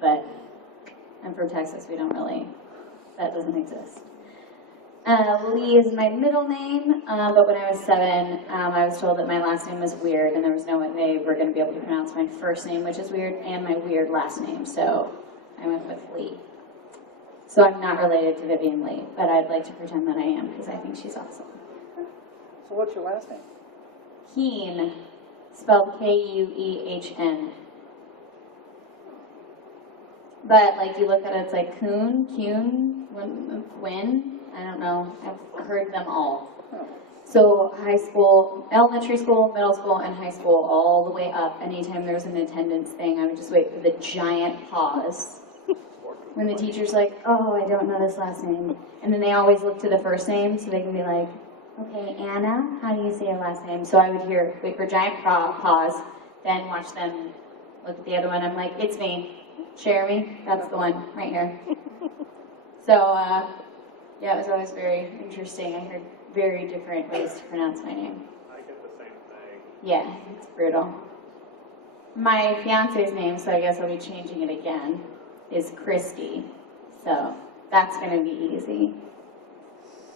but I'm from Texas, we don't really, that doesn't exist. Leigh is my middle name, but when I was 7, I was told that my last name was weird, and there was no way they were going to be able to pronounce my first name, which is weird, and my weird last name, so I went with Leigh. So I'm not related to Vivian Leigh, but I'd like to pretend that I am, because I think she's awesome. So what's your last name? Keen, spelled K-U-E-H-N. But like you look at it, it's like Kuhn, Win. I don't know. I've heard them all. So high school, elementary school, middle school, and high school, all the way up. Anytime there was an attendance thing, I would just wait for the giant pause. When the teacher's like, oh, I don't know this last name. And then they always look to the first name, so they can be like, okay, Anna, how do you say your last name? So I would wait for a giant pause, then watch them look at the other one. I'm like, it's me, Cherami, that's the one, right here. So, yeah, it was always very interesting. I heard very different ways to pronounce my name. I get the same thing. Yeah, it's brutal. My fiance's name, so I guess I'll be changing it again, is Christy. So that's going to be easy.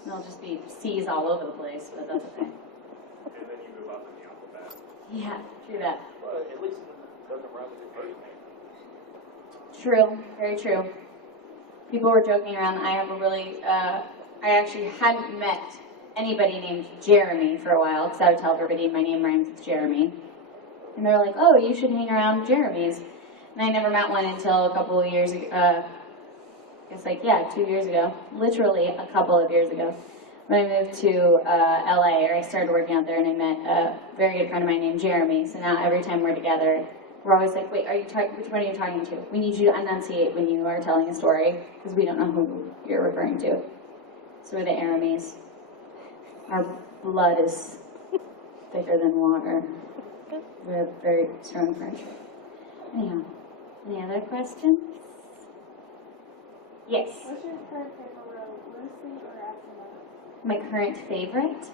There'll just be C's all over the place, but that's okay. And then you move up in the alphabet. Yeah, true that. Well, at least it doesn't rhyme with your first name. True, very true. People were joking around. I have a really, I actually hadn't met anybody named Jeremy for a while, because I would tell everybody my name rhymes with Jeremy. And they're like, oh, you should hang around Jeremy's. And I never met one until a couple of years ago, I guess like, yeah, 2 years ago. Literally a couple of years ago. When I moved to LA, or I started working out there, and I met a very good friend of mine named Jeremy. So now every time we're together, we're always like, wait, which one are you talking to? We need you to enunciate when you are telling a story, because we don't know who you're referring to. So we're the Aramis. Our blood is thicker than water. We have very strong friendship. Anyhow, any other questions? Yes? What's your current favorite role, Lucy or Asuna? My current favorite?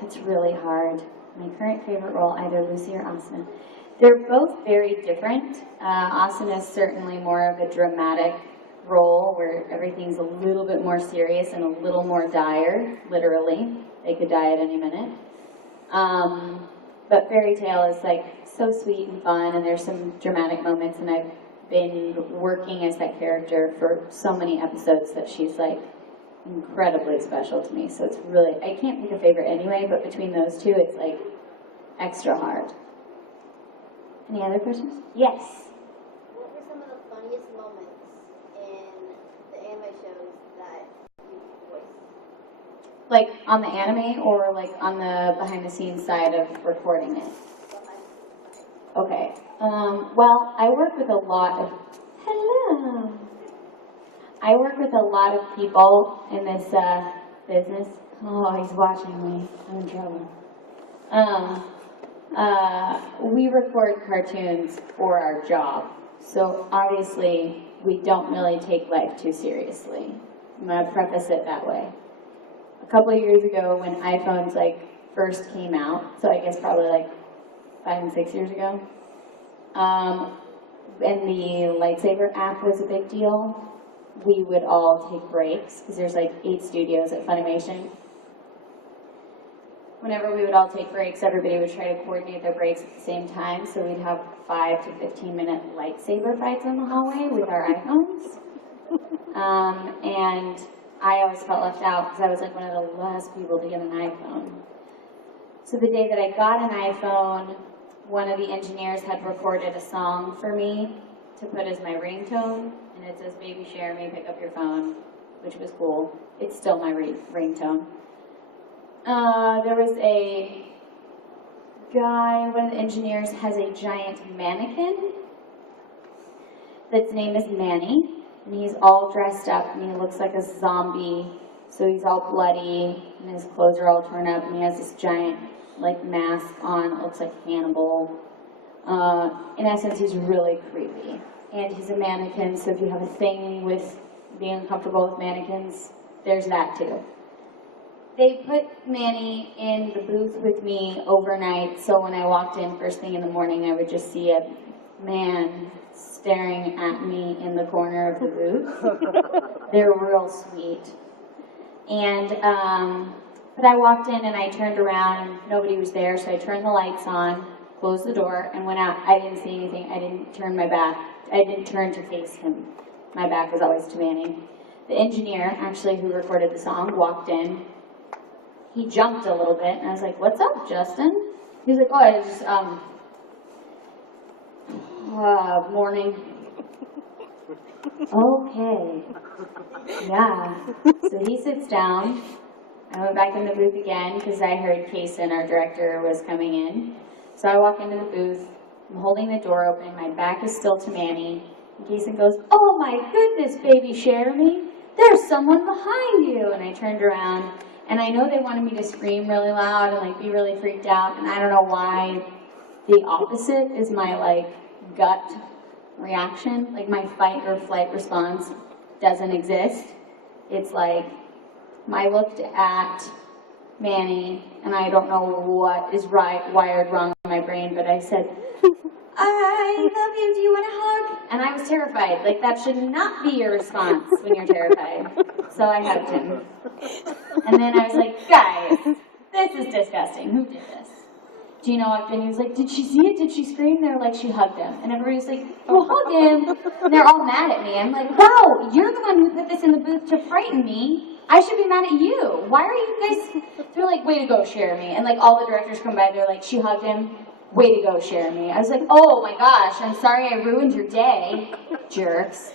That's really hard. My current favorite role, either Lucy or Asuna. They're both very different. Asuna is certainly more of a dramatic role where everything's a little bit more serious and a little more dire, literally. They could die at any minute. But Fairy Tale is like so sweet and fun, and there's some dramatic moments, and I've been working as that character for so many episodes that she's like incredibly special to me. So it's really, I can't pick a favorite anyway, but between those two, it's like extra hard. Any other questions? Yes? What were some of the funniest moments in the anime shows that you voiced? Like on the anime or like on the behind the scenes side of recording it? Okay. Well, I work with a lot of, hello. I work with a lot of people in this business. Oh, he's watching me. I'm in trouble. We record cartoons for our job. So obviously, we don't really take life too seriously. I'm going to preface it that way. A couple of years ago when iPhones like first came out, so I guess probably like 5 and 6 years ago, and the lightsaber app was a big deal, we would all take breaks, because there's like 8 studios at Funimation. Whenever we would all take breaks, everybody would try to coordinate their breaks at the same time, so we'd have 5 to 15-minute lightsaber fights in the hallway with our iPhones. And I always felt left out because I was like one of the last people to get an iPhone. So the day that I got an iPhone, one of the engineers had recorded a song for me to put as my ringtone, and it says, "Baby Cherami, pick up your phone," which was cool. It's still my ringtone. There was a guy, one of the engineers has a giant mannequin that's name is Manny, and he's all dressed up, and he looks like a zombie, so he's all bloody, and his clothes are all torn up, and he has this giant like mask on. It looks like Hannibal. In essence, he's really creepy. And he's a mannequin, so if you have a thing with being uncomfortable with mannequins, there's that too. They put Manny in the booth with me overnight, so when I walked in first thing in the morning, I would just see a man staring at me in the corner of the booth. They're real sweet. And, but I walked in and I turned around and nobody was there, so I turned the lights on, closed the door, and went out. I didn't see anything. I didn't turn my back. I didn't turn to face him. My back was always to Manning. The engineer, actually, who recorded the song, walked in. He jumped a little bit, and I was like, "What's up, Justin?" He was like, "Oh, I just, morning." Okay. Yeah. So he sits down. I went back in the booth again because I heard Kaysen, our director, was coming in. So I walk into the booth. I'm holding the door open. My back is still to Manny. And Kaysen goes, "Oh my goodness, baby Cherami, there's someone behind you." And I turned around. And I know they wanted me to scream really loud and like be really freaked out. And I don't know why the opposite is my like gut reaction. Like my fight or flight response doesn't exist. It's like I looked at Manny and I don't know what is wired wrong in my brain, but I said, "I love you, do you want a hug?" And I was terrified. Like that should not be your response when you're terrified. So I hugged him. And then I was like, "Guys, this is disgusting. Who did this?" Gina walked in, he was like, "Did she see it? Did she scream?" They're like, "She hugged him." And everybody was like, "Well, hug him." And they're all mad at me. I'm like, "Wow, you're the one who put this in the booth to frighten me. I should be mad at you. Why are you guys..." They're like, "Way to go, Cherami." And like all the directors come by, they're like, "She hugged him. Way to go, Cherami." I was like, "Oh my gosh, I'm sorry I ruined your day, jerks."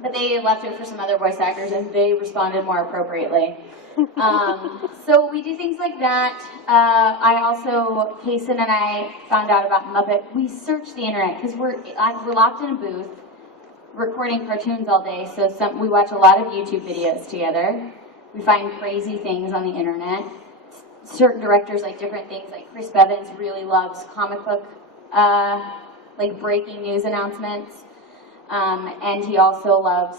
But they left it for some other voice actors and they responded more appropriately. So we do things like that. I also, Kaysen and I found out about Muppet. We searched the internet because we're locked in a booth recording cartoons all day, so we watch a lot of YouTube videos together. We find crazy things on the internet. Certain directors like different things, like Chris Bevins really loves comic book, like breaking news announcements. And he also loves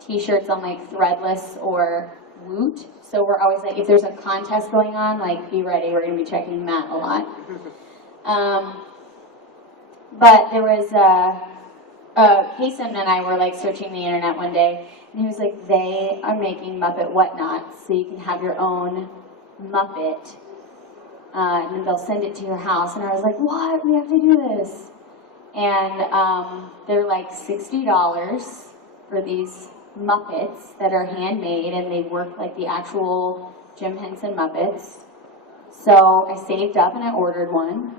t-shirts on like Threadless or Woot. So we're always like, if there's a contest going on, like be ready, we're gonna be checking that a lot. But there was, Kaysen and I were like searching the internet one day, and he was like, "They are making Muppet whatnots, so you can have your own Muppet, and they'll send it to your house." And I was like, "What? We have to do this." And they're like $60 for these Muppets that are handmade, and they work like the actual Jim Henson Muppets. So I saved up and I ordered one,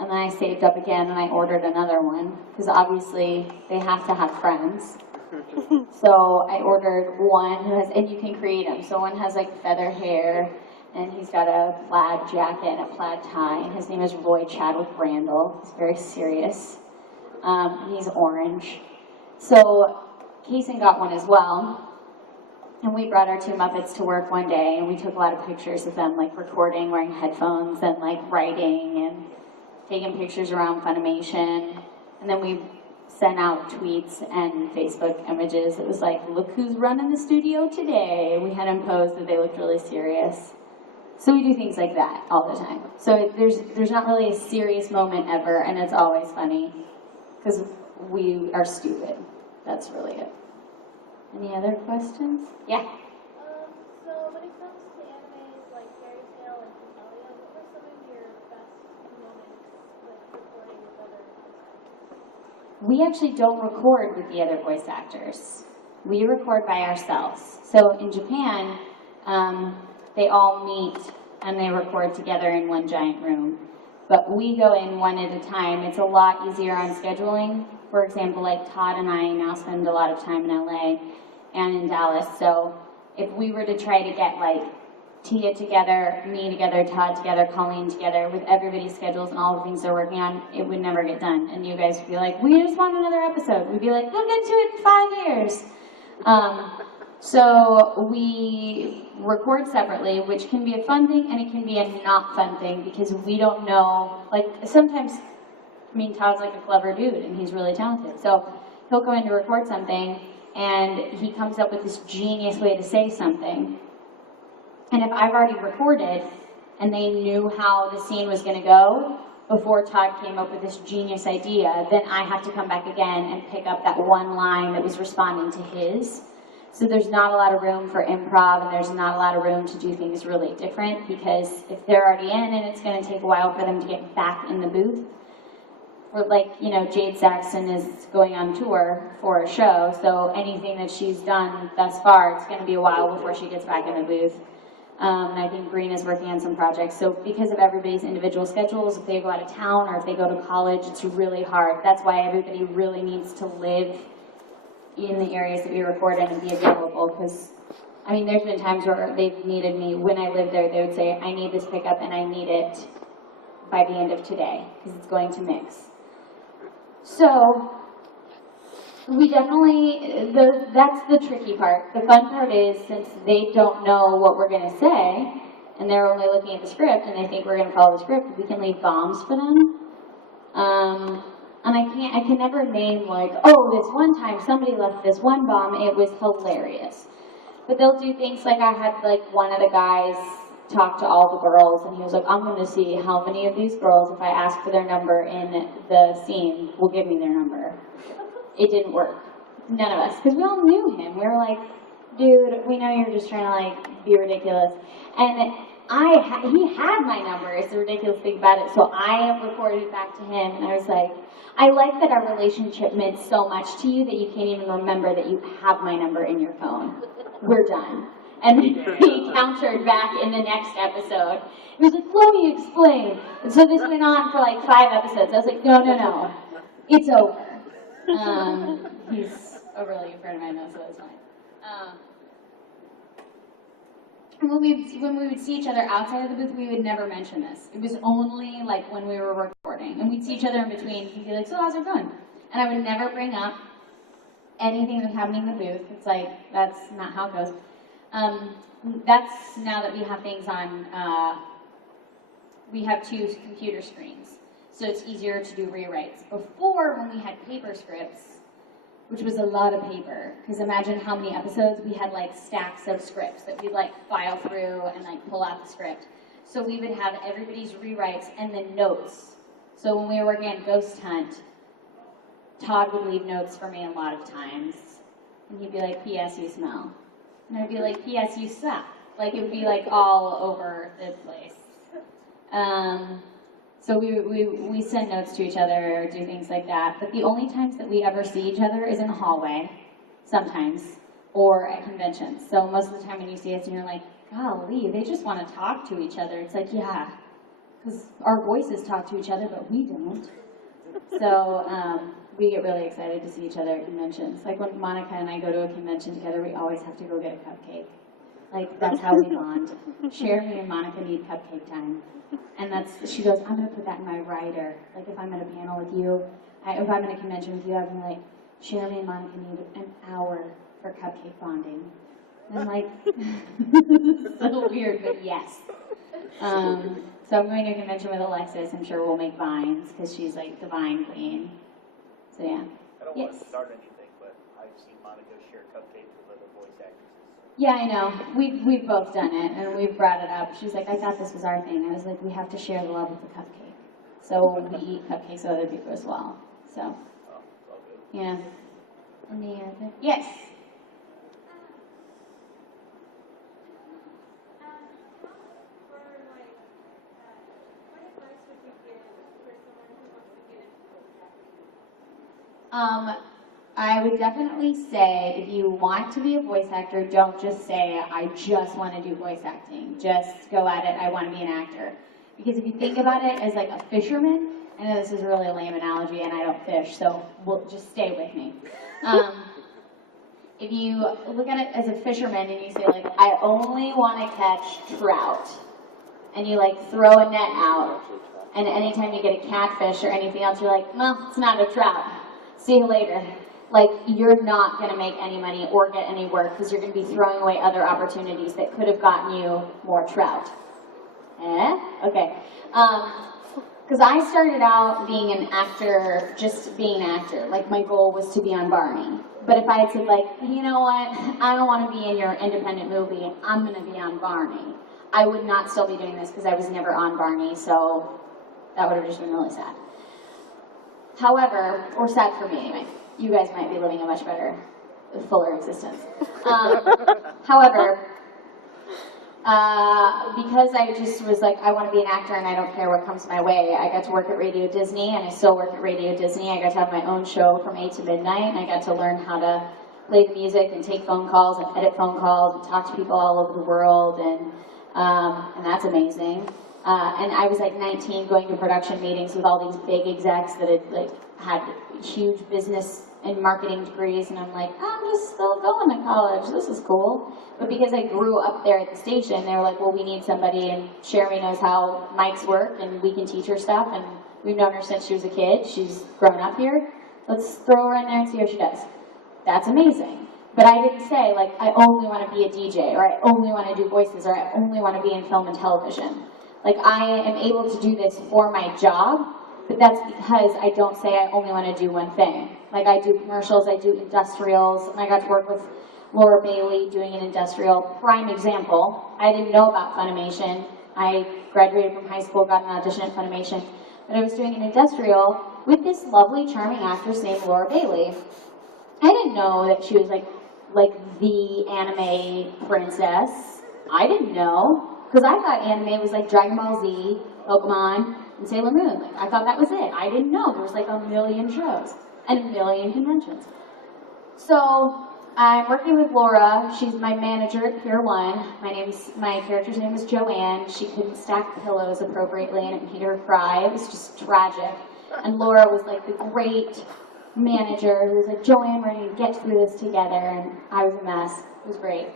and then I saved up again and I ordered another one, because obviously they have to have friends. So I ordered one who has, and you can create them. So one has like feather hair, and he's got a plaid jacket and a plaid tie, and his name is Roy Chadwick Randall. He's very serious. And he's orange. So Kaysen got one as well, and we brought our two Muppets to work one day, and we took a lot of pictures of them, like recording, wearing headphones, and like writing, and taking pictures around Funimation. And then we sent out tweets and Facebook images. It was like, "Look who's running the studio today." We had them pose that they looked really serious. So we do things like that all the time. So there's not really a serious moment ever, and it's always funny. Because we are stupid. That's really it. Any other questions? Yeah? So when it comes to animes like Fairy Tail and Italia, what were some of your best moments with recording with other voice actors? We actually don't record with the other voice actors. We record by ourselves. So in Japan, they all meet and they record together in one giant room. But we go in one at a time. It's a lot easier on scheduling. For example, like Todd and I now spend a lot of time in LA and in Dallas. So if we were to try to get like Tia together, me together, Todd together, Colleen together, with everybody's schedules and all the things they're working on, it would never get done. And you guys would be like, "We just want another episode." We'd be like, "We'll get to it in 5 years. So we record separately, which can be a fun thing and it can be a not fun thing, because we don't know, like sometimes, I mean, Todd's like a clever dude and he's really talented. So he'll go in to record something and he comes up with this genius way to say something. And if I've already recorded and they knew how the scene was going to go, before Todd came up with this genius idea, then I have to come back again and pick up that one line that was responding to his. So there's not a lot of room for improv, and there's not a lot of room to do things really different, because if they're already in and it's going to take a while for them to get back in the booth, or like, you know, Jade Saxton is going on tour for a show, so anything that she's done thus far, it's going to be a while before she gets back in the booth. And I think Green is working on some projects. So because of everybody's individual schedules, if they go out of town or if they go to college, it's really hard. That's why everybody really needs to live in the areas that we record in and be available. Because, I mean, there's been times where they've needed me. When I lived there, they would say, I need this pickup and I need it by the end of today, because it's going to mix. So, we definitely, that's the tricky part. The fun part is, since they don't know what we're going to say, and they're only looking at the script, and they think we're going to follow the script, we can leave bombs for them. And I can never name like, oh, this one time somebody left this one bomb, it was hilarious. But they'll do things like, I had like one of the guys talk to all the girls, and he was like, I'm going to see how many of these girls, if I ask for their number in the scene, will give me their number. It didn't work. None of us, because we all knew him. We were like, dude, we know you're just trying to like be ridiculous. And he had my number. It's the ridiculous thing about it. So I reported it back to him, and I was like, I like that our relationship meant so much to you that you can't even remember that you have my number in your phone. We're done. And he countered back in the next episode. He was like, let me explain. And so this went on for like 5 episodes. I was like, no. It's over. He's a really good friend of mine now, so that's fine. And when we would see each other outside of the booth, we would never mention this. It was only like when we were recording. And we'd see each other in between and be like, so how's it going? And I would never bring up anything that's happening in the booth. It's like, that's not how it goes. That's now that we have things on, we have 2 computer screens. So it's easier to do rewrites. Before, when we had paper scripts, which was a lot of paper, because imagine how many episodes we had like stacks of scripts that we'd like file through and like pull out the script. So we would have everybody's rewrites and then notes. So when we were working on Ghost Hunt, Todd would leave notes for me a lot of times. And he'd be like, P.S. you smell. And I'd be like, P.S. you suck. Like, it would be like all over the place. So we send notes to each other or do things like that. But the only times that we ever see each other is in the hallway, sometimes, or at conventions. So most of the time when you see us and you're like, golly, they just want to talk to each other. It's like, yeah, because our voices talk to each other, but we don't. So we get really excited to see each other at conventions. Like when Monica and I go to a convention together, we always have to go get a cupcake. Like, that's how we bond. Cherami and Monica need cupcake time. And she goes, I'm going to put that in my rider. Like, if I'm at a panel with you, if I'm at a convention with you, I'm like, Cherami and Monica need an hour for cupcake bonding. And I'm like, so weird, but yes. So I'm going to a convention with Alexis. I'm sure we'll make vines, because she's like the vine queen. So yeah. I don't want to start anything, but I've seen Monica share cupcakes with other voice actresses. Yeah, I know. We've both done it, and we've brought it up. She's like, I thought this was our thing. I was like, we have to share the love of the cupcake. So we eat cupcakes with other people as well. So, Oh, it's all good. yeah. Any other? Yes. I would definitely say, if you want to be a voice actor, don't just say, I just want to do voice acting. Just go at it, I want to be an actor. Because if you think about it as like a fisherman, I know this is a really lame analogy and I don't fish, so just stay with me. If you look at it as a fisherman and you say like, I only want to catch trout, and you like throw a net out, and anytime you get a catfish or anything else, you're like, well, it's not a trout. See you later. Like, you're not going to make any money or get any work because you're going to be throwing away other opportunities that could have gotten you more trout. Okay. Because I started out being an actor, just being an actor. Like, my goal was to be on Barney. But if I had said, like, you know what, I don't want to be in your independent movie, I'm going to be on Barney, I would not still be doing this because I was never on Barney, so That would have just been really sad. However, or sad for me anyway. You guys might be living a much better, fuller existence. However, because I just was like, I want to be an actor and I don't care what comes my way, I got to work at Radio Disney, and I still work at Radio Disney. I got to have my own show from 8 to midnight, and I got to learn how to play the music and take phone calls and edit phone calls and talk to people all over the world, and that's amazing. And I was like 19 going to production meetings with all these big execs that had huge business and marketing degrees, and I'm like, I'm just still going to college, this is cool. But because I grew up there at the station, they were like, well, we need somebody, and Cherami knows how mics work, and we can teach her stuff, and we've known her since she was a kid, she's grown up here, let's throw her in there and see how she does. That's amazing. But I didn't say, like, I only want to be a DJ, or I only want to do voices, or I only want to be in film and television. Like, I am able to do this for my job, but that's because I don't say I only want to do one thing. Like, I do commercials, I do industrials, and I got to work with Laura Bailey doing an industrial. Prime example, I didn't know about Funimation. I graduated from high school, got an audition at Funimation, but I was doing an industrial with this lovely, charming actress named Laura Bailey. I didn't know that she was like the anime princess. I didn't know, because I thought anime was like Dragon Ball Z, Pokemon, and Sailor Moon. Like, I thought that was it. I didn't know there was like a million shows and a million conventions. So I'm working with Laura. She's my manager at Pier 1. My character's name was Joanne. She couldn't stack pillows appropriately, and it made her cry. It was just tragic. And Laura was like the great manager who was like, Joanne, we're going to get through this together. And I was a mess. It was great.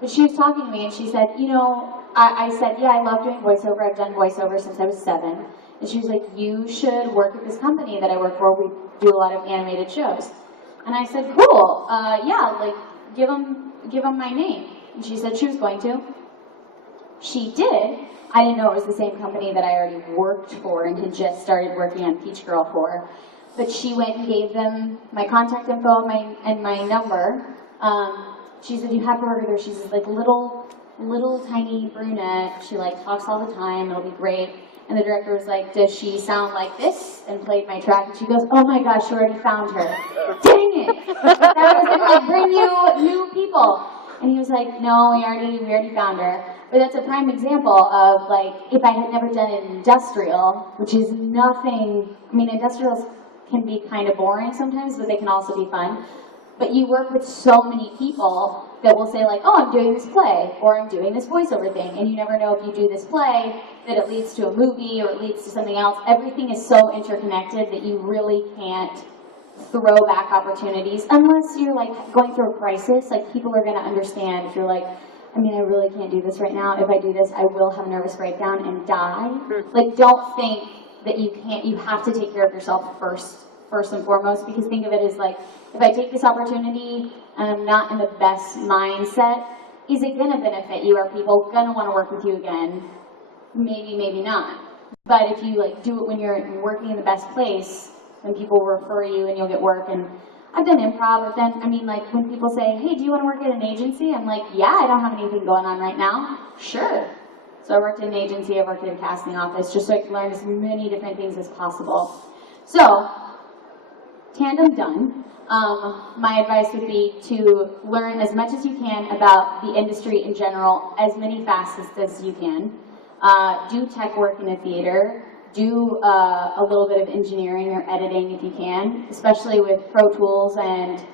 But she was talking to me, and she said, you know, I said, yeah, I love doing voiceover. I've done voiceover since I was 7. And she was like, you should work at this company that I work for. We do a lot of animated shows. And I said, cool, yeah, like, give them my name. And she said she was going to. She did. I didn't know it was the same company that I already worked for and had just started working on Peach Girl for. But she went and gave them my contact info and my number. She said, you have to work with her. She's this like little tiny brunette. She like talks all the time. It'll be great. And the director was like, does she sound like this? And played my track. And she goes, oh my gosh, you already found her. Dang it! That was gonna like bring you new people. And he was like, no, we already found her. But that's a prime example of like, if I had never done an industrial, which is nothing, I mean, industrials can be kind of boring sometimes, but they can also be fun. But you work with so many people that will say like, oh, I'm doing this play, or I'm doing this voiceover thing, and you never know if you do this play that it leads to a movie or it leads to something else. Everything is so interconnected that you really can't throw back opportunities unless you're like going through a crisis. Like, people are going to understand if you're like, I mean, I really can't do this right now. If I do this, I will have a nervous breakdown and die. Like, don't think that you can't, you have to take care of yourself first and foremost, because think of it as like, if I take this opportunity and I'm not in the best mindset, is it going to benefit you? Are people going to want to work with you again? Maybe, maybe not. But if you like do it when you're working in the best place, then people will refer you and you'll get work. And I've done improv, I've done, I mean, like when people say, hey, do you want to work at an agency? I'm like, yeah, I don't have anything going on right now. Sure. So I worked in an agency, I worked in a casting office, just so I could learn as many different things as possible. So, tandem done. My advice would be to learn as much as you can about the industry in general, as many facets as you can. Do tech work in a theater. Do a little bit of engineering or editing if you can, especially with Pro Tools and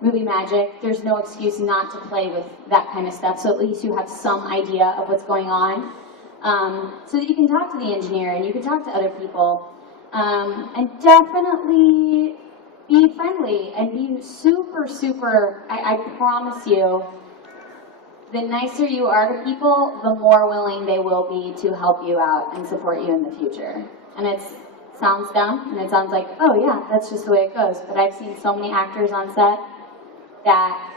Movie Magic. There's no excuse not to play with that kind of stuff, so at least you have some idea of what's going on, so that you can talk to the engineer and you can talk to other people. And definitely be friendly and be super, I promise you, the nicer you are to people, the more willing they will be to help you out and support you in the future. And it sounds dumb, and it sounds like, oh yeah, that's just the way it goes. But I've seen so many actors on set that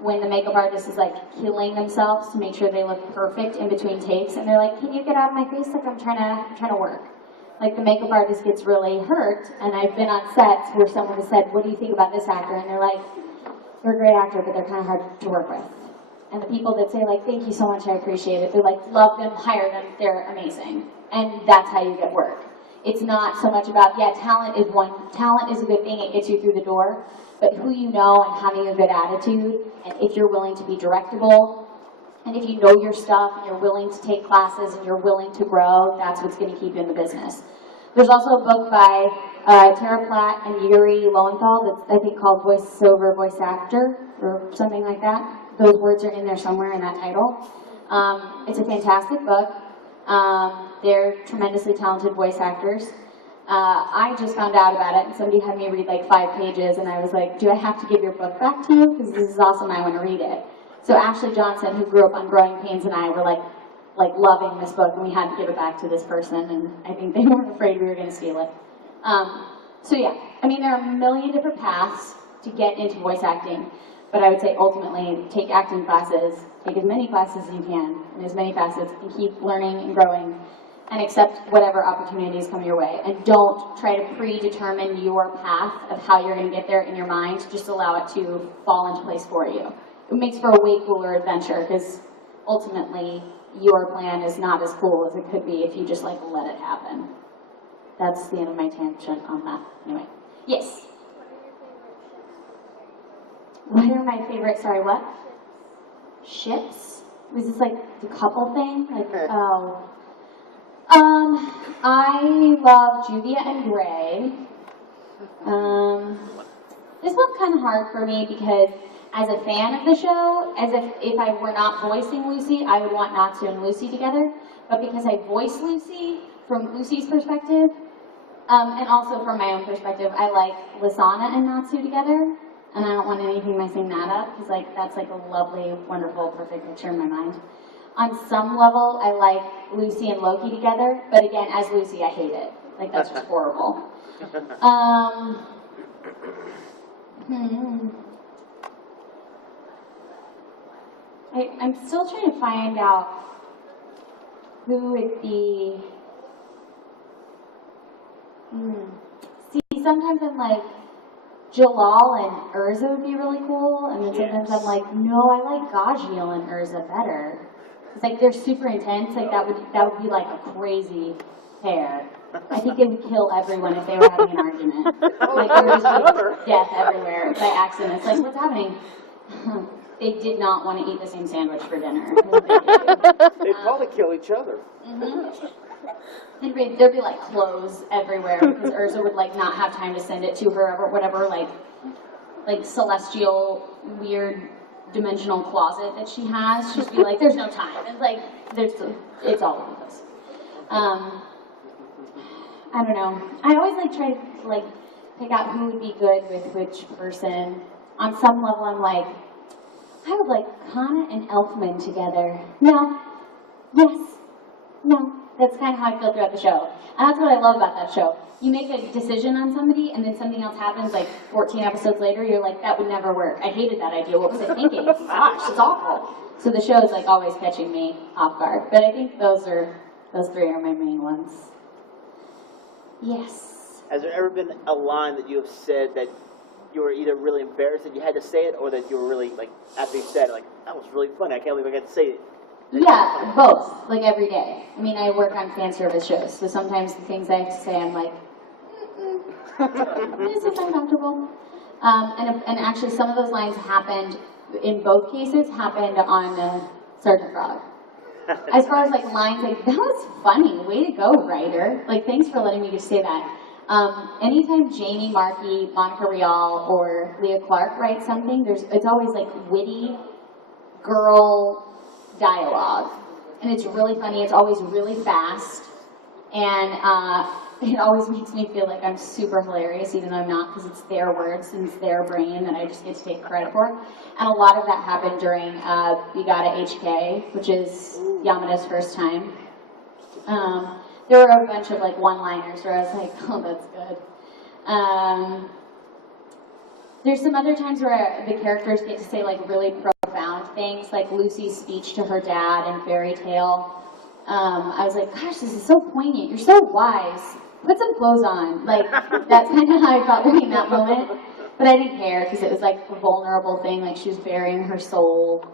when the makeup artist is like killing themselves to make sure they look perfect in between takes, and they're like, can you get out of my face? Like, I'm trying to work. Like, the makeup artist gets really hurt, and I've been on sets where someone has said, what do you think about this actor? And they're like, they're a great actor, but they're kind of hard to work with. And the people that say, like, thank you so much, I appreciate it, they're like, love them, hire them, they're amazing. And that's how you get work. It's not so much about, yeah, talent is a good thing, it gets you through the door, but who you know and having a good attitude, and if you're willing to be directable, and if you know your stuff, and you're willing to take classes, and you're willing to grow, that's what's going to keep you in the business. There's also a book by Tara Platt and Yuri Lowenthal that's, I think, called Voice-Over, Voice Actor, or something like that. Those words are in there somewhere in that title. It's a fantastic book. They're tremendously talented voice actors. I just found out about it, and somebody had me read like 5 pages, and I was like, do I have to give your book back to you? Because this is awesome, I want to read it. So Ashley Johnson, who grew up on Growing Pains, and I were like loving this book, and we had to give it back to this person, and I think they weren't afraid we were going to steal it. So yeah, I mean, there are a million different paths to get into voice acting, but I would say ultimately, take acting classes, take as many classes as you can, in as many facets, and keep learning and growing, and accept whatever opportunities come your way. And don't try to predetermine your path of how you're going to get there in your mind, just allow it to fall into place for you. It makes for a way cooler adventure, because ultimately, your plan is not as cool as it could be if you just like let it happen. That's the end of my tangent on that. Anyway, yes? What are my favorite, sorry, what? Ships? Was this like the couple thing? Like, oh. I love Juvia and Gray. This one's kind of hard for me because as a fan of the show, as if I were not voicing Lucy, I would want Natsu and Lucy together. But because I voice Lucy, from Lucy's perspective, and also from my own perspective, I like Lasana and Natsu together. And I don't want anything messing that up, because like, that's like a lovely, wonderful, perfect picture in my mind. On some level, I like Lucy and Loki together, but again, as Lucy, I hate it. Like, that's just horrible. I'm still trying to find out who would be. See, sometimes I'm like, Jalal and Urza would be really cool, and then sometimes I'm like, no, I like Gajiel and Urza better. It's like they're super intense. Like that would be like a crazy pair. I think it would kill everyone if they were having an argument. Like there would just be death everywhere by accident. It's like, what's happening? They did not want to eat the same sandwich for dinner. They'd probably kill each other. There'd be like clothes everywhere because Urza would like not have time to send it to her or whatever like celestial weird dimensional closet that she has. She'd be like, there's no time. It's like it's all over the place. I don't know. I always like try to like pick out who would be good with which person. On some level, I'm like, I would like Kana and Elfman together. No. Yes. No. That's kind of how I feel throughout the show. And that's what I love about that show. You make a decision on somebody, and then something else happens, like 14 episodes later, you're like, that would never work. I hated that idea. What was I thinking? Gosh, it's awful. So the show is like always catching me off guard. But I think those 3 are my main ones. Yes. Has there ever been a line that you have said that you were either really embarrassed that you had to say it, or that you were really, like, after you said it, like, that was really funny, I can't believe I got to say it? Yeah, both, like every day. I mean, I work on fan service shows, so sometimes the things I have to say, I'm like, this is uncomfortable. And actually, some of those lines happened, in both cases, happened on Sergeant Frog. As far as like lines, like, that was funny, way to go, writer. Like, thanks for letting me just say that. Anytime Jamie Markey, Monica Rial, or Leah Clark write something, it's always like witty, girl dialogue, and it's really funny. It's always really fast, and it always makes me feel like I'm super hilarious, even though I'm not, because it's their words and it's their brain that I just get to take credit for. And a lot of that happened during Bigata HK, which is Yamada's first time. There were a bunch of like one-liners where I was like, oh, that's good. There's some other times where the characters get to say like really profound things, like Lucy's speech to her dad in Fairy Tale. I was like, gosh, this is so poignant. You're so wise. Put some clothes on. Like, that's kind of how I felt during that moment. But I didn't care because it was like a vulnerable thing. Like she was burying her soul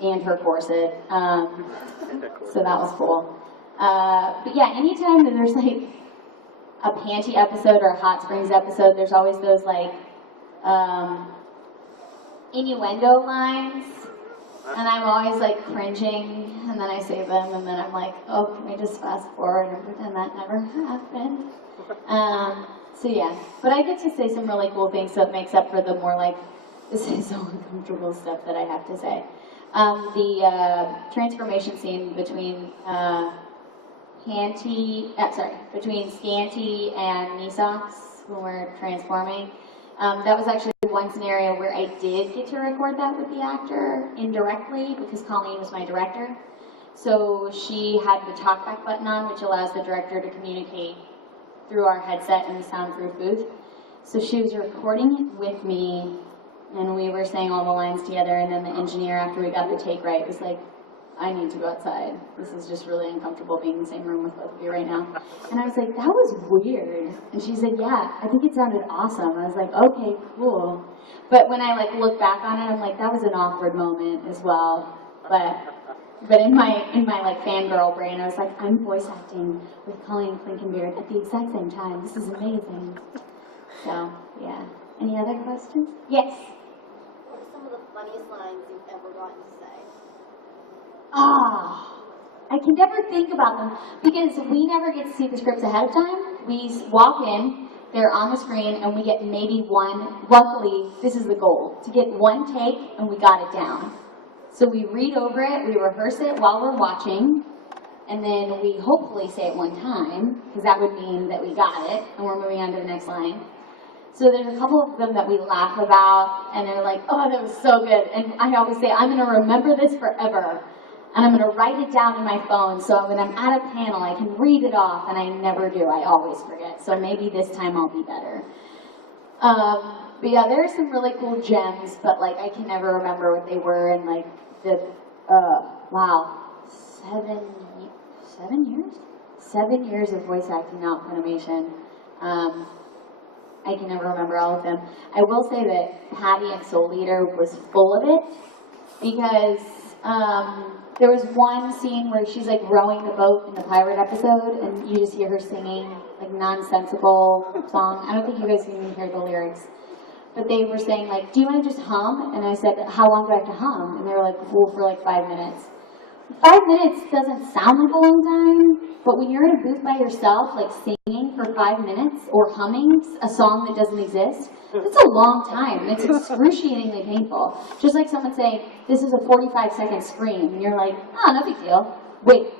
and her corset. So that was cool. But yeah, anytime that there's like a Panty episode or a Hot Springs episode, there's always those like innuendo lines, and I'm always like cringing, and then I say them, and then I'm like, oh, can we just fast forward and pretend that never happened? So yeah, but I get to say some really cool things, so it makes up for the more like, this is so uncomfortable stuff that I have to say. The transformation scene between between Scanty and Knee Socks when we're transforming, that was actually one scenario where I did get to record that with the actor indirectly because Colleen was my director. So she had the talkback button on, which allows the director to communicate through our headset in the soundproof booth. So she was recording it with me, and we were saying all the lines together, and then the engineer, after we got the take right, was like, I need to go outside. This is just really uncomfortable being in the same room with both of you right now. And I was like, that was weird. And she said, yeah, I think it sounded awesome. I was like, okay, cool. But when I like look back on it, I'm like, that was an awkward moment as well. But in my like fangirl brain, I was like, I'm voice acting with Colleen Clinkenbeard at the exact same time. This is amazing. So, yeah. Any other questions? Yes? What are some of the funniest lines you've ever gotten to say? I can never think about them because we never get to see the scripts ahead of time. We walk in, they're on the screen, and we get maybe one. Luckily, this is the goal, to get one take, and we got it down. So we read over it, we rehearse it while we're watching, and then we hopefully say it one time, because that would mean that we got it, and we're moving on to the next line. So there's a couple of them that we laugh about, and they're like, oh, that was so good. And I always say, I'm going to remember this forever. And I'm going to write it down in my phone, so when I'm at a panel, I can read it off, and I never do. I always forget. So maybe this time I'll be better. But yeah, there are some really cool gems, but like I can never remember what they were. And like the, wow, 7 years? 7 years of voice acting now at Funimation. I can never remember all of them. I will say that Patty and Soul Eater was full of it, because there was one scene where she's like rowing the boat in the pirate episode, and you just hear her singing like nonsensical song. I don't think you guys can even hear the lyrics, but they were saying like, "Do you want to just hum?" And I said, "How long do I have to hum?" And they were like, "Well, for like 5 minutes." 5 minutes doesn't sound like a long time, but when you're in a booth by yourself, like singing for 5 minutes or humming a song that doesn't exist, it's a long time, and it's excruciatingly painful. Just like someone saying, this is a 45-second scream, and you're like, oh, no big deal. Wait,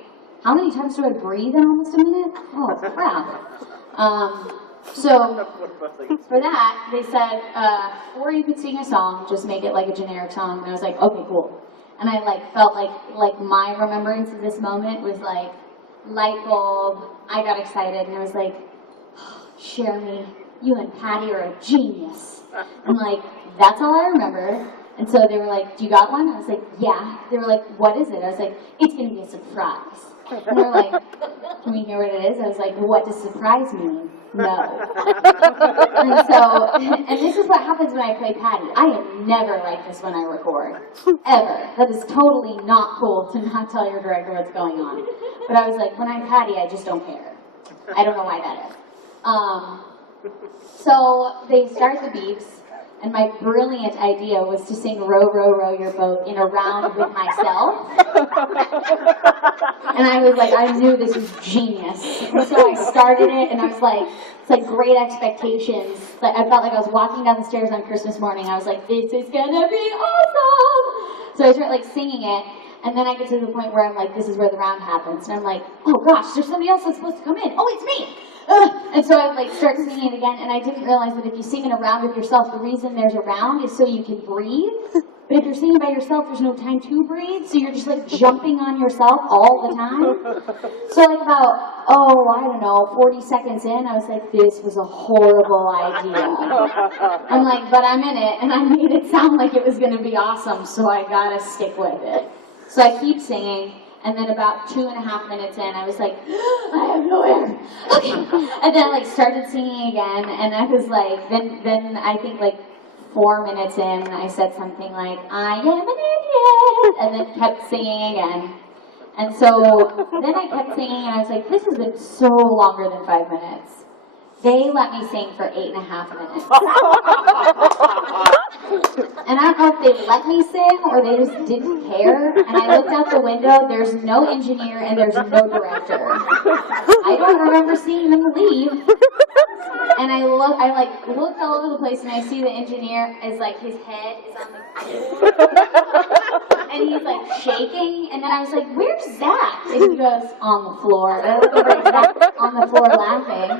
how many times do I breathe in almost a minute? Oh, crap. So for that, they said, or you could sing a song, just make it like a generic song. And I was like, okay, cool. And I like felt like my remembrance of this moment was like light bulb. I got excited, and I was like, oh, Cherami, you and Patty are a genius. And like, that's all I remember. And so they were like, do you got one? I was like, yeah. They were like, what is it? I was like, it's going to be a surprise. And they were like, can we hear what it is? I was like, well, what does surprise mean? No. And this is what happens when I play Patty. I am never like this when I record. Ever. That is totally not cool to not tell your director what's going on. But I was like, when I'm Patty, I just don't care. I don't know why that is. So they start the beeps, and my brilliant idea was to sing Row, Row, Row Your Boat in a round with myself. And I was like, I knew this was genius. And so I started it, and I was like, it's like great expectations. Like, I felt like I was walking down the stairs on Christmas morning. I was like, this is gonna be awesome. So I start like singing it, and then I get to the point where I'm like, this is where the round happens. And I'm like, oh gosh, there's somebody else that's supposed to come in. Oh, it's me. And so I like start singing it again, and I didn't realize that if you sing in a round with yourself, the reason there's a round is so you can breathe. But if you're singing by yourself, there's no time to breathe, so you're just like jumping on yourself all the time. So like about, I don't know, 40 seconds in, I was like, this was a horrible idea. I'm like, but I'm in it, and I made it sound like it was going to be awesome, so I gotta stick with it. So I keep singing. And then about 2.5 minutes in, I was like, I have no air. Okay. And then I like started singing again, and I was like, then I think like 4 minutes in, I said something like, I am an idiot, and then kept singing again. And so then I kept singing, and I was like, this has been so longer than 5 minutes. They let me sing for 8.5 minutes. And I don't know if they let me sing or they just didn't care. And I looked out the window, there's no engineer and there's no director. I don't remember seeing them leave. And I looked all over the place and I see the engineer is like, his head is on the floor. And he's like shaking. And then I was like, where's Zach? And he goes, on the floor. And I look over at Zach on the floor laughing.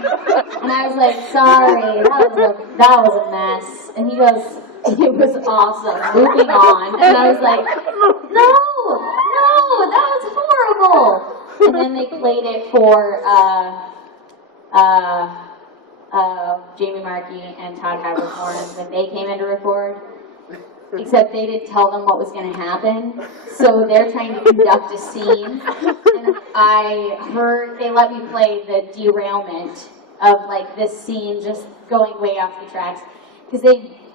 And I was like, sorry, that was a mess. And he goes, it was awesome. Moving on. And I was like, no, that was horrible. And then they played it for Jamie Markey and Todd Havercorn when they came in to record. Except they didn't tell them what was going to happen. So they're trying to conduct a scene. And I heard they let me play the derailment of like this scene just going way off the tracks. Because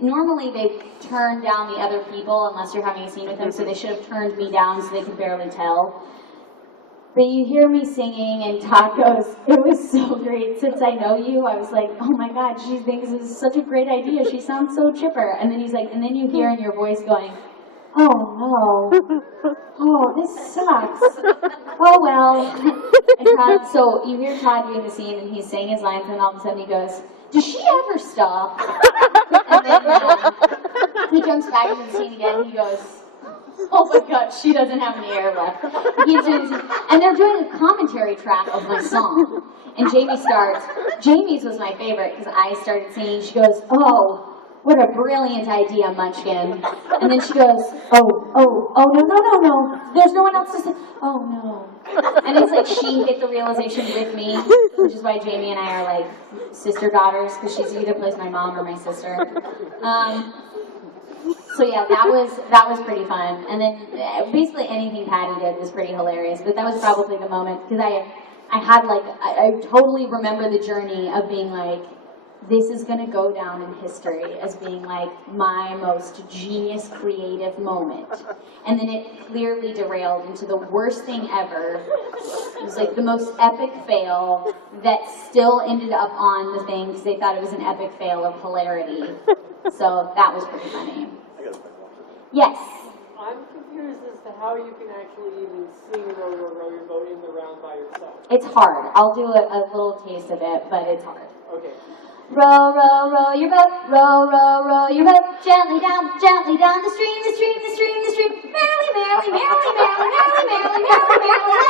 normally they turn down the other people unless you're having a scene with them, so they should have turned me down so they could barely tell. But you hear me singing and Todd goes, it was so great. Since I know you, I was like, oh my God, she thinks this is such a great idea. She sounds so chipper. And then he's like, and then you hear in your voice going, oh no, oh, this sucks. Oh well. And Todd, so you hear Todd doing the scene and he's saying his lines and all of a sudden he goes, does she ever stop? And then he jumps back into the scene again and he goes, oh my God, she doesn't have any air left. And they're doing a commentary track of my song. And Jamie starts, Jamie's was my favorite because I started singing. She goes, oh, what a brilliant idea, Munchkin. And then she goes, oh, no. There's no one else to sing. Oh, no. And it's like she hit the realization with me, which is why Jamie and I are like sister-daughters, because she's either plays my mom or my sister. So yeah, that was pretty fun. And then basically anything Patty did was pretty hilarious. But that was probably the moment, because I totally remember the journey of being like, this is going to go down in history as being like my most genius creative moment. And then it clearly derailed into the worst thing ever. It was like the most epic fail that still ended up on the thing because they thought it was an epic fail of hilarity. So that was pretty funny. Yes? I'm confused as to how you can actually even sing Row, Row, Row Your Boat in the round by yourself. It's hard. I'll do a little taste of it, but it's hard. Okay. Row, row, row your boat, row, row, row your boat, gently down the stream, the stream, the stream, the stream, merrily, merrily, merrily, merrily, merrily, merrily, merrily, merrily,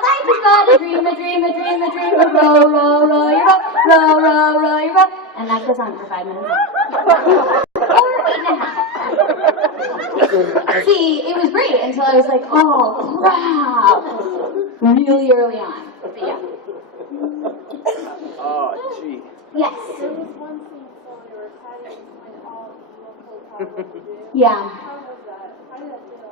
life is but a dream, a dream, a dream, a dream, a row, row, row your boat, row, row, row your boat. And that goes on for 5 minutes. Or 8.5. See, it was great until I was like, oh, crap. Really early on. But yeah. Oh, gee. Yes. There was one scene somewhere where Patty was telling all of you what to do. Yeah. How was that? How did that feel?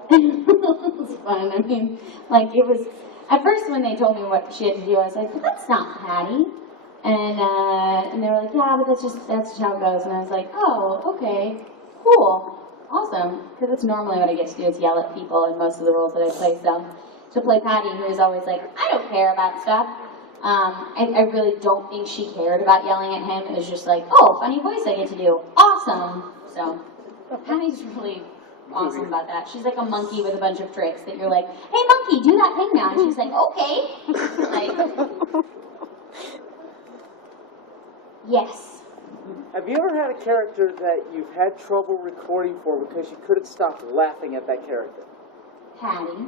It was fun. I mean, like it was, at first when they told me what she had to do, I was like, but that's not Patty. And they were like, yeah, but that's just how it goes. And I was like, oh, okay, cool, awesome. Because that's normally what I get to do is yell at people in most of the roles that I play. So to play Patty, who is always like, I don't care about stuff. I really don't think she cared about yelling at him. It was just like, oh, funny voice I get to do. Awesome. So Patty's really awesome about that. She's like a monkey with a bunch of tricks that you're like, hey, monkey, do that thing now. And she's like, okay. Like, yes. Have you ever had a character that you've had trouble recording for because you couldn't stop laughing at that character? Patty.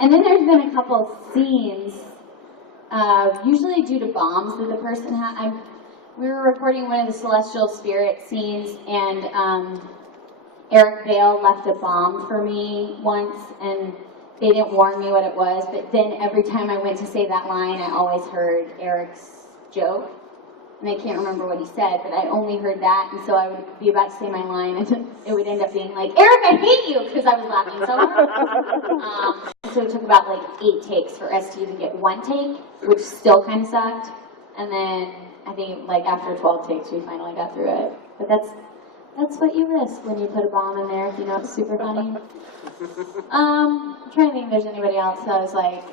And then there's been a couple scenes, usually due to bombs that the person had. We were recording one of the Celestial Spirit scenes, and Eric Vale left a bomb for me once, and they didn't warn me what it was, but then every time I went to say that line, I always heard Eric's joke. And I can't remember what he said, but I only heard that, and so I would be about to say my line, and it would end up being like, Eric, I hate you, because I was laughing so hard. So it took about like 8 takes for us to even get 1 take, which still kind of sucked. And then I think like after 12 takes, we finally got through it. But that's what you risk when you put a bomb in there, if you know it's super funny. I'm trying to think if there's anybody else that was like,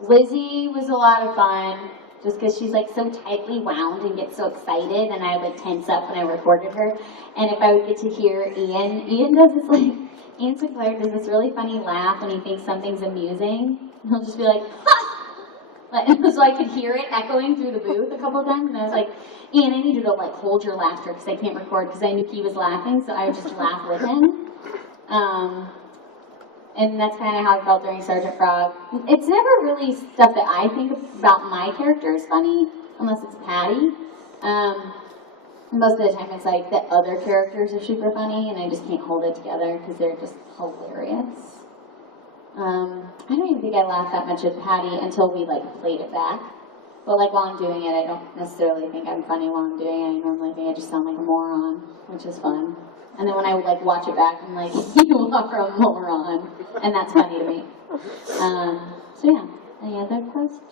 Lizzie was a lot of fun, just because she's like so tightly wound and gets so excited, and I would like tense up when I recorded her. And if I would get to hear Ian does this like, Ian Sinclair does this really funny laugh when he thinks something's amusing. He'll just be like, ha! So I could hear it echoing through the booth a couple of times, and I was like, Ian, I need you to like hold your laughter because I can't record because I knew he was laughing, so I would just laugh with him. And that's kind of how I felt during Sergeant Frog. It's never really stuff that I think about my character is funny, unless it's Patty. Most of the time it's like the other characters are super funny, and I just can't hold it together because they're just hilarious. I don't even think I laughed that much at Patty until we like played it back. But like while I'm doing it, I don't necessarily think I'm funny while I'm doing it. I normally think I just sound like a moron, which is fun. And then when I like watch it back, I'm like, you are a moron, and that's funny to me. So yeah, any other questions?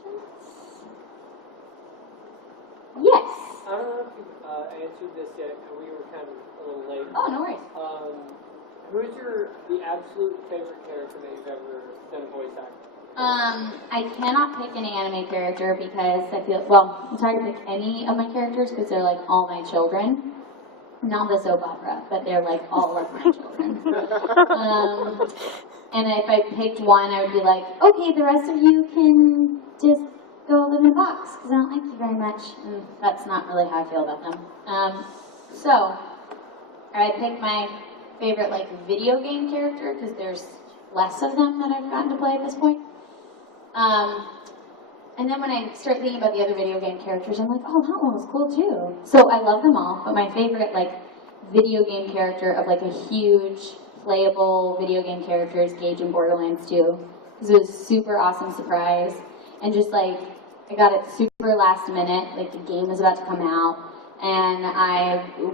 Yes. I don't know if you've answered this yet, and we were kind of a little late. Oh, no worries. Who's the absolute favorite character that you've ever done a voice acting? I cannot pick an anime character because I feel, well, it's hard to pick any of my characters because they're like all my children. Not the soap opera, but they're like all of my children. And if I picked one, I would be like, okay, the rest of you can just go live in a box because I don't like you very much. And that's not really how I feel about them. So I picked my favorite like video game character because there's less of them that I've gotten to play at this point. And then when I start thinking about the other video game characters, I'm like, oh, that one was cool too. So I love them all, but my favorite like video game character of like a huge playable video game character is Gage in Borderlands 2. Because it was a super awesome surprise. And just like, I got it super last minute, like the game was about to come out. And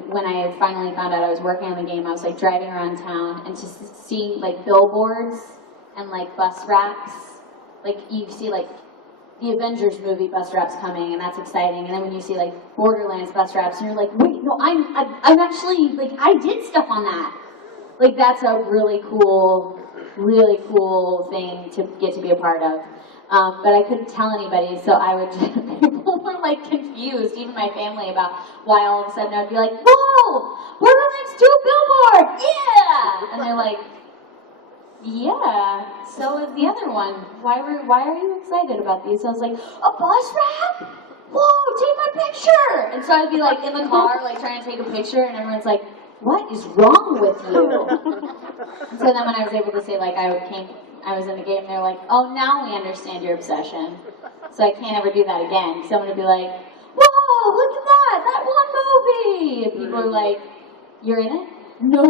when I finally found out I was working on the game, I was like driving around town and just seeing like billboards and like bus wraps. Like you see like the Avengers movie bus wraps coming, and that's exciting. And then when you see like Borderlands bus wraps, and you're like, wait, no, I'm actually like I did stuff on that. Like that's a really cool thing to get to be a part of. But I couldn't tell anybody, so I would just, people were like confused, even my family, about why all of a sudden I'd be like, whoa, Borderlands 2 billboard, yeah! And they're like, yeah, so is the other one. Why are you excited about these? So I was like, a bus wrap? Whoa, take my picture! And so I'd be like in the car, like trying to take a picture, and everyone's like, what is wrong with you? And so then when I was able to say, like, I was in the game, they're like, oh, now we understand your obsession. So I can't ever do that again. So I'm going to be like, whoa, look at that one movie. And people are like, you're in it? No.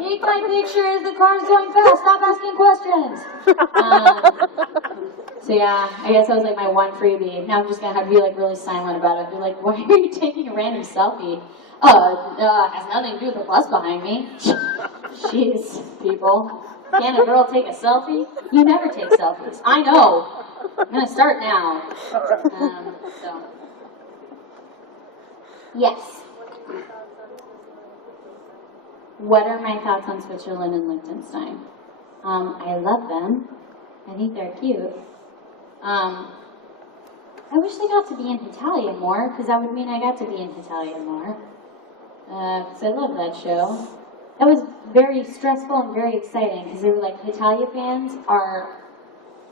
Take my picture, the car's going fast, stop asking questions. So yeah, I guess that was like my one freebie. Now I'm just going to have to be like really silent about it. They're like, why are you taking a random selfie? It has nothing to do with the bus behind me. Jeez, people. Can a girl take a selfie? You never take selfies. I know. I'm going to start now. So. Yes. What are my thoughts on Switzerland and Liechtenstein? I love them. I think they're cute. I wish they got to be in Italia more, because that would mean I got to be in Italia more. Because I love that show. That was very stressful and very exciting, because they were like, Italia fans are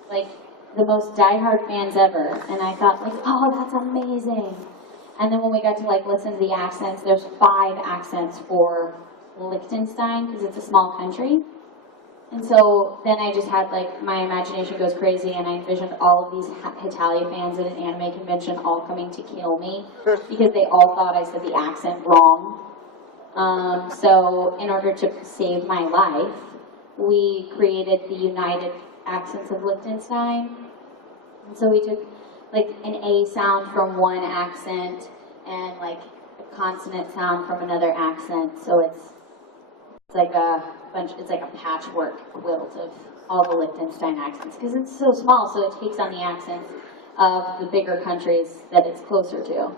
like the most diehard fans ever. And I thought like, oh, that's amazing. And then when we got to like listen to the accents, there's 5 accents for Liechtenstein, because it's a small country. And so then I just had like, my imagination goes crazy, and I envisioned all of these Italia fans at an anime convention all coming to kill me, because they all thought I said the accent wrong. So in order to save my life, we created the United Accents of Liechtenstein. And so we took like an A sound from one accent and like a consonant sound from another accent. So it's like a patchwork quilt of all the Liechtenstein accents, because it's so small, so it takes on the accents of the bigger countries that it's closer to.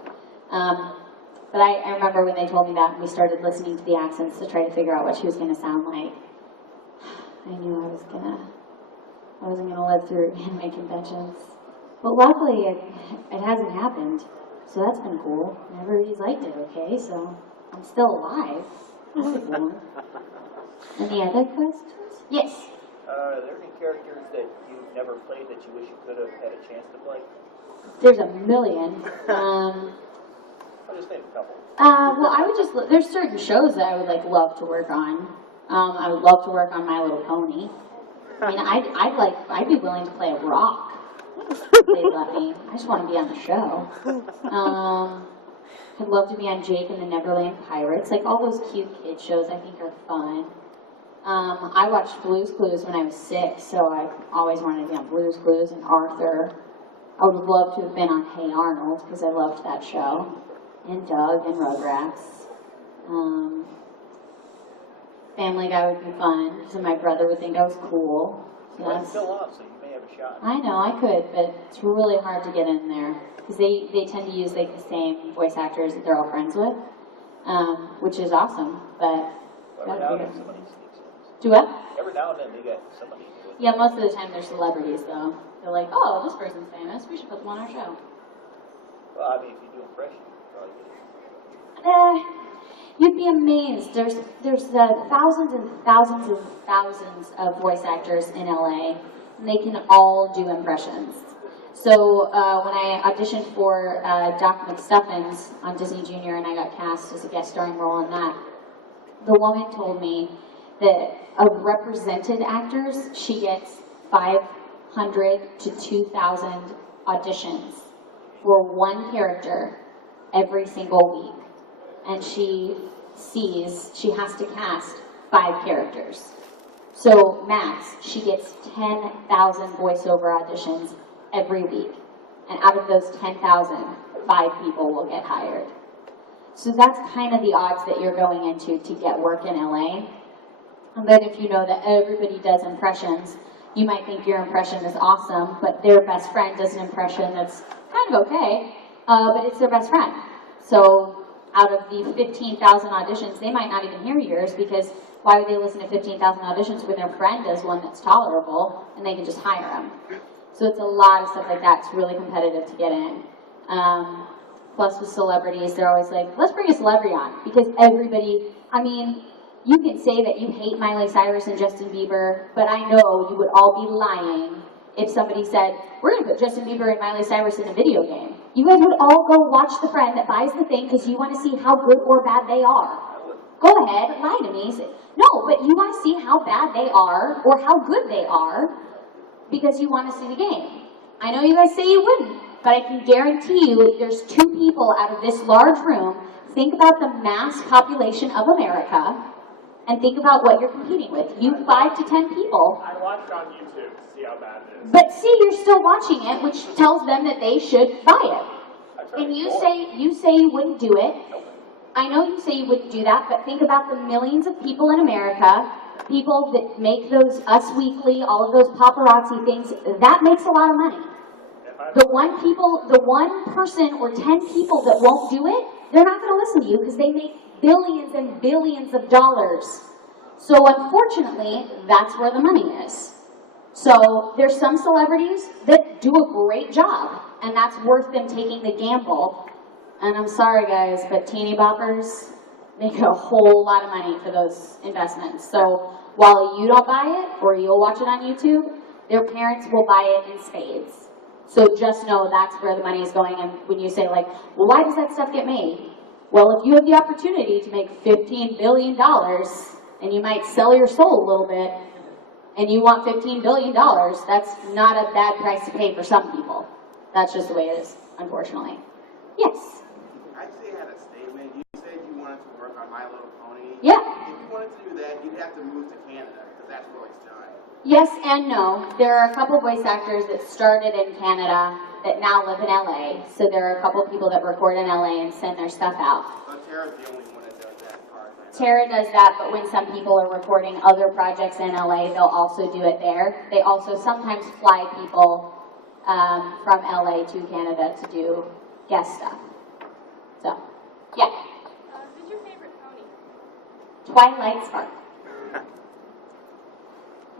But I remember when they told me that, and we started listening to the accents to try to figure out what she was going to sound like. I knew I was going to I wasn't going to live through anime conventions. But luckily, it hasn't happened. So that's been cool. And everybody's liked it, okay? So I'm still alive. That's a cool one. Any other questions? Yes. Are there any characters that you've never played that you wish you could have had a chance to play? There's a million. I'll just name a couple. Well, I would just, there's certain shows that I would like love to work on. I would love to work on My Little Pony. I mean, I'd be willing to play a rock if they let me. I just want to be on the show. I'd love to be on Jake and the Neverland Pirates. Like all those cute kid shows I think are fun. I watched Blue's Clues when I was 6, so I always wanted to be on Blue's Clues and Arthur. I would have loved to have been on Hey Arnold because I loved that show. And Doug and Rugrats. Family Guy would be fun because my brother would think I was cool. So Well, that's, it's still on, so you may have a shot. I know, I could, but it's really hard to get in there because they tend to use like the same voice actors that they're all friends with, which is awesome, but Every now and then somebody sneaks in. do what? Every now and then they get somebody to do it. Yeah, most of the time they're celebrities though. They're like, oh, this person's famous, we should put them on our show. Well, I mean, if you do impressions, you can probably get it. You'd be amazed. There's thousands and thousands and thousands of voice actors in LA, and they can all do impressions. So when I auditioned for Doc McStuffins on Disney Junior and I got cast as a guest starring role in that, the woman told me that of represented actors, she gets 500 to 2,000 auditions for one character every single week. And she has to cast 5 characters. So max, she gets 10,000 voiceover auditions every week. And out of those 10,000, 5 people will get hired. So that's kind of the odds that you're going into to get work in LA. And then if you know that everybody does impressions, you might think your impression is awesome, but their best friend does an impression that's kind of okay, but it's their best friend. So out of the 15,000 auditions, they might not even hear yours because why would they listen to 15,000 auditions when their friend does one that's tolerable and they can just hire them? So it's a lot of stuff like that. It's really competitive to get in. Plus with celebrities, they're always like, let's bring a celebrity on because everybody, I mean, you can say that you hate Miley Cyrus and Justin Bieber, but I know you would all be lying if somebody said, we're going to put Justin Bieber and Miley Cyrus in a video game. You guys would all go watch the friend that buys the thing because you want to see how good or bad they are. Go ahead, lie to me. Say, no, but you want to see how bad they are or how good they are because you want to see the game. I know you guys say you wouldn't, but I can guarantee you there's 2 people out of this large room. Think about the mass population of America and think about what you're competing with. You 5 to 10 people. I watched on YouTube to see how bad it is. But see, you're still watching it, which tells them that they should buy it. And you say you wouldn't do it. I know you say you wouldn't do that, but think about the millions of people in America, people that make those Us Weekly, all of those paparazzi things, that makes a lot of money. The one person or 10 people that won't do it, they're not going to listen to you because they make billions and billions of dollars. So unfortunately, that's where the money is. So there's some celebrities that do a great job, and that's worth them taking the gamble. And I'm sorry guys, but teeny boppers make a whole lot of money for those investments. So while you don't buy it, or you'll watch it on YouTube, their parents will buy it in spades. So just know that's where the money is going. And when you say like, well, why does that stuff get made? Well, if you have the opportunity to make $15 billion, and you might sell your soul a little bit, and you want $15 billion, that's not a bad price to pay for some people. That's just the way it is, unfortunately. Yes? I actually had a statement. You said you wanted to work on My Little Pony. Yeah. If you wanted to do that, you'd have to move to Canada, because that's where it's done. Yes and no. There are a couple voice actors that started in Canada that now live in LA. So there are a couple people that record in LA and send their stuff out. So Tara's the only one that does that part. Tara does that, but when some people are recording other projects in LA, they'll also do it there. They also sometimes fly people from LA to Canada to do guest stuff. So, yeah. Who's your favorite pony? Twilight Spark.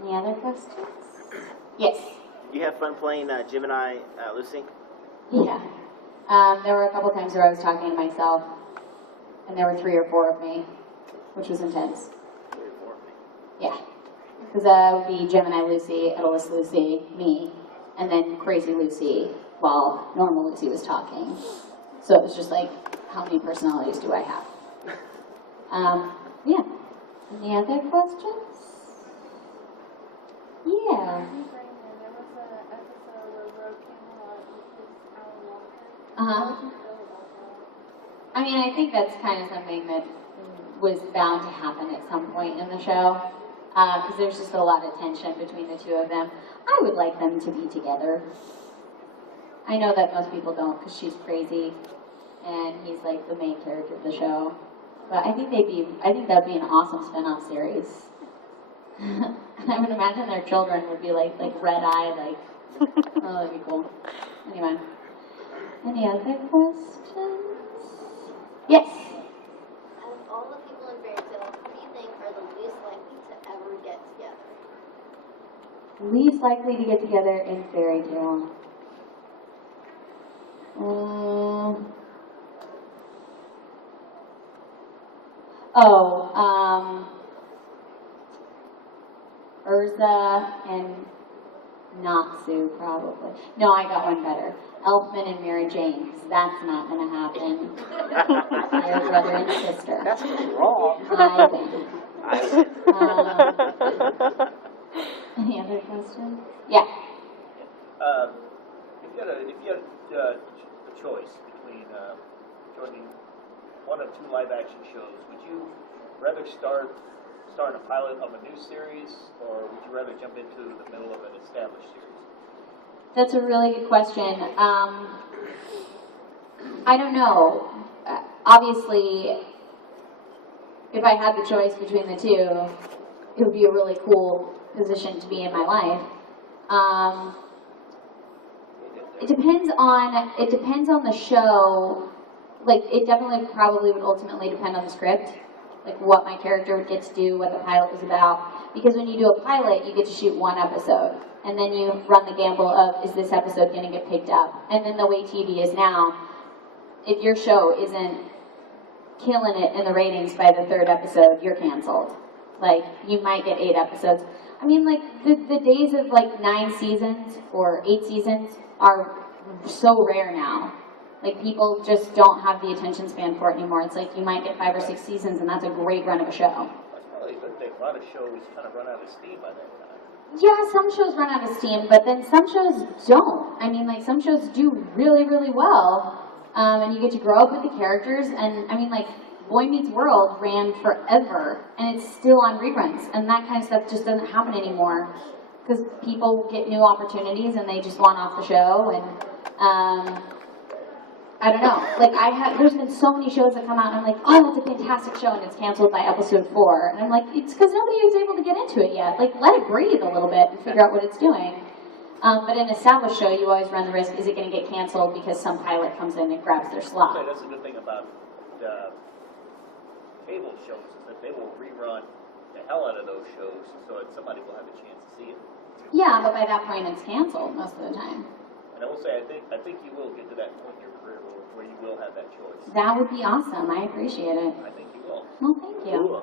Any other questions? Yes. Did you have fun playing Gemini Lucy? Yeah. There were a couple times where I was talking to myself, and there were 3 or 4 of me, which was intense. Yeah. Because I would be Gemini Lucy, Edilis Lucy, me, and then Crazy Lucy while normal Lucy was talking. So it was just like, how many personalities do I have? Yeah. Any other questions? Yeah. There was an episode where Road Camelot was Alan Walker. Uh-huh. How did you feel about that? I mean, I think that's kind of something that was bound to happen at some point in the show, because there's just a lot of tension between the two of them. I would like them to be together. I know that most people don't, because she's crazy, and he's like the main character of the show. But I think that'd be an awesome spin-off series. And I would imagine their children would be like red eye, like, oh, that'd be cool. Anyway, any other questions? Yes. Out of all the people in Fairy Tale, who do you think are the least likely to ever get together? Least likely to get together in Fairy Tale. Urza and Natsu, probably. No, I got one better. Elfman and Mary Jane, because that's not going to happen. They're brother and sister. That's wrong. I think. Any other questions? Yeah. If you had a choice between joining one of 2 live-action shows, would you rather start in a pilot of a new series, or would you rather jump into the middle of an established series? That's a really good question. I don't know. Obviously, if I had the choice between the two, it would be a really cool position to be in my life. It depends on the show. Like, it definitely probably would ultimately depend on the script, like what my character would get to do, what the pilot was about. Because when you do a pilot, you get to shoot 1 episode, and then you run the gamble of, is this episode going to get picked up? And then the way TV is now, if your show isn't killing it in the ratings by the 3rd episode, you're canceled. Like, you might get 8 episodes. I mean, like, the days of like 9 seasons or 8 seasons are so rare now. Like, people just don't have the attention span for it anymore. It's like you might get 5 or 6 seasons, and that's a great run of a show. That's probably a good thing. A lot of shows kind of run out of steam by that time. Yeah, some shows run out of steam, but then some shows don't. I mean, like, some shows do really, really well, and you get to grow up with the characters, and I mean, like, Boy Meets World ran forever, and it's still on reruns, and that kind of stuff just doesn't happen anymore, because people get new opportunities, and they just want off the show, and, I don't know. Like, there's been so many shows that come out, and I'm like, oh, that's a fantastic show, and it's canceled by episode 4. And I'm like, it's because nobody is able to get into it yet. Like, let it breathe a little bit and figure out what it's doing. But in an established show, you always run the risk, is it going to get canceled because some pilot comes in and grabs their slot? Okay, that's a good thing about cable shows, is that they will rerun the hell out of those shows so that somebody will have a chance to see it. Yeah, but by that point, it's canceled most of the time. And I will say, I think you will get to that point in your career where you will have that choice. That would be awesome. I appreciate it. I think you will. Well, thank you. Cool.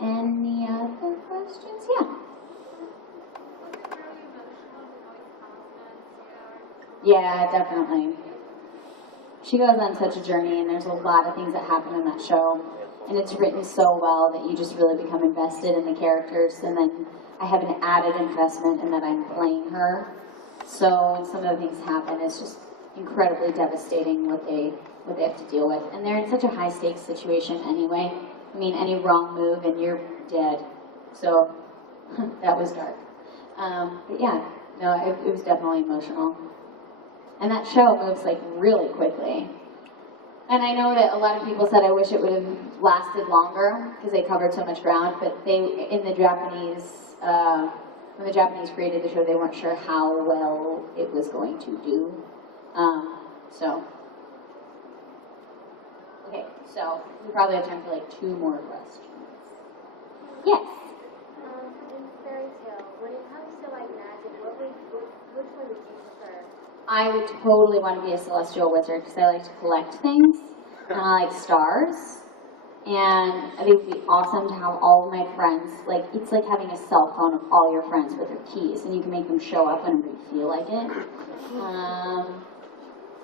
Any other questions? Yeah. Yeah, definitely. She goes on such a journey, and there's a lot of things that happen in that show. And it's written so well that you just really become invested in the characters. And then I have an added investment in that I'm playing her. So when some of the things happen, it's just incredibly devastating what they have to deal with. And they're in such a high stakes situation anyway. I mean, any wrong move and you're dead. So that was dark. But yeah, no, it was definitely emotional. And that show moves like really quickly. And I know that a lot of people said I wish it would have lasted longer because they covered so much ground, but in the Japanese, when the Japanese created the show, they weren't sure how well it was going to do. Okay, so we probably have time for like 2 more questions. Yes? In Fairy Tale, when it comes to like magic, which one would you prefer? I would totally want to be a celestial wizard because I like to collect things and I like stars. And I think it would be awesome to have all of my friends, like, it's like having a cell phone of all your friends with their keys, and you can make them show up whenever you feel like it. I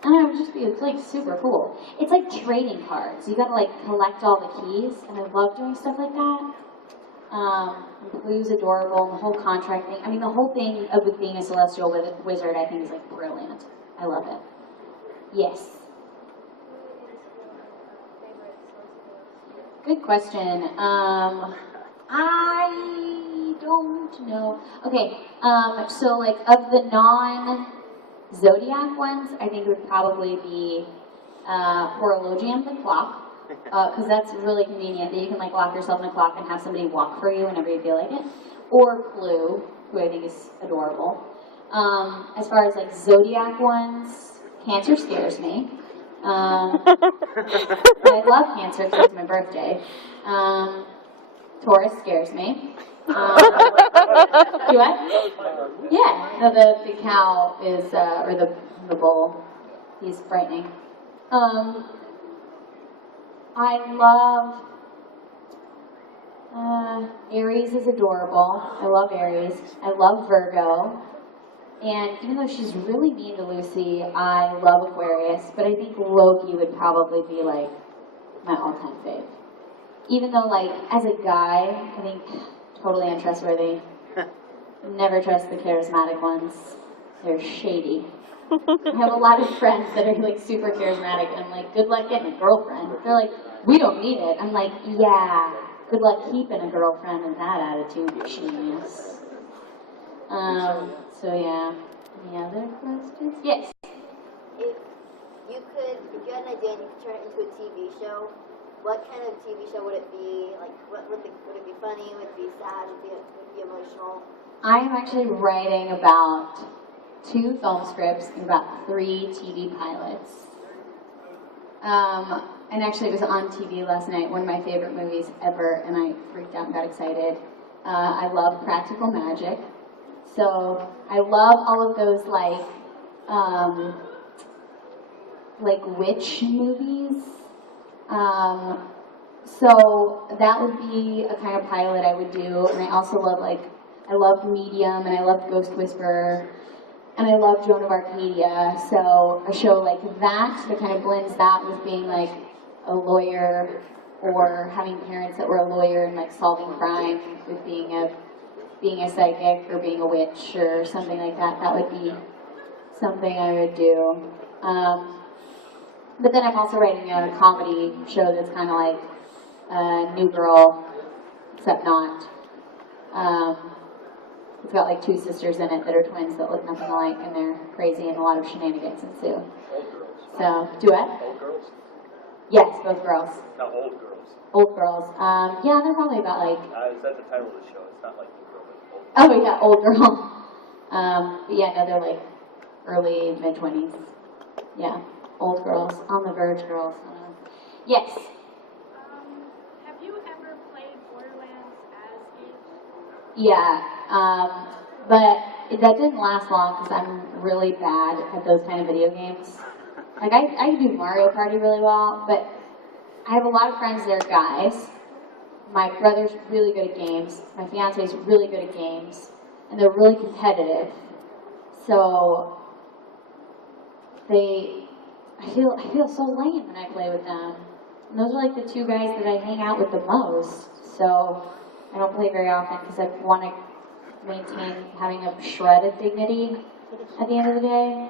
don't know, it would just be, it's like super cool. It's like trading cards. You gotta like collect all the keys, and I love doing stuff like that. And Blue's adorable, and the whole contract thing. I mean, the whole thing of it being a celestial wizard, I think, is like brilliant. I love it. Yes. Good question. I don't know. Okay, so like of the non-zodiac ones, I think it would probably be Horologium, the clock, because that's really convenient that you can like lock yourself in a clock and have somebody walk for you whenever you feel like it. Or Clue, who I think is adorable. As far as like zodiac ones, Cancer scares me. I love Cancer because it's my birthday. Taurus scares me. Do what? Yeah, no, the cow is, or the bull, he's frightening. I love, Aries is adorable. I love Aries. I love Virgo. And even though she's really mean to Lucy, I love Aquarius, but I think Loki would probably be like my all-time fave. Even though, like, as a guy, I think totally untrustworthy. Never trust the charismatic ones. They're shady. I have a lot of friends that are like super charismatic, and I'm like, good luck getting a girlfriend. They're like, we don't need it. I'm like, yeah, good luck keeping a girlfriend with that attitude, genius. So yeah. Any other questions? Yes. If you had an idea and you could turn it into a TV show, what kind of TV show would it be? Like, would it be funny? Would it be sad? Would it be emotional? I am actually writing about 2 film scripts and about 3 TV pilots. And actually it was on TV last night, one of my favorite movies ever, and I freaked out and got excited. I love practical magic. So I love all of those like witch movies. So that would be a kind of pilot I would do. And I also love I loved Medium, and I loved Ghost Whisperer, and I loved Joan of Arcadia. So a show like that kind of blends that with being like a lawyer, or having parents that were a lawyer and like solving crime with being a psychic or being a witch or something like that. That would be something I would do. But then I'm also writing a comedy show that's kind of like New Girl, except not. It's got like 2 sisters in it that are twins that look nothing alike, and they're crazy, and a lot of shenanigans ensue. Old girls. So, do what? Old girls? Yes, both girls. Not old girls. Old girls. Yeah, they're probably about like... Is that the title of the show? It's not like New Girl, but Old Girl. Oh yeah, old girl. But yeah, no, they're like early, mid-20s. Yeah, old girls, on the verge girls. Yes. Have you ever played Borderlands as Eve? Yeah, but that didn't last long because I'm really bad at those kind of video games. Like, I do Mario Party really well, but I have a lot of friends that are guys. My brother's really good at games. My fiance's really good at games. And they're really competitive. So, I feel so lame when I play with them. And those are like the 2 guys that I hang out with the most. So, I don't play very often because I want to maintain having a shred of dignity at the end of the day.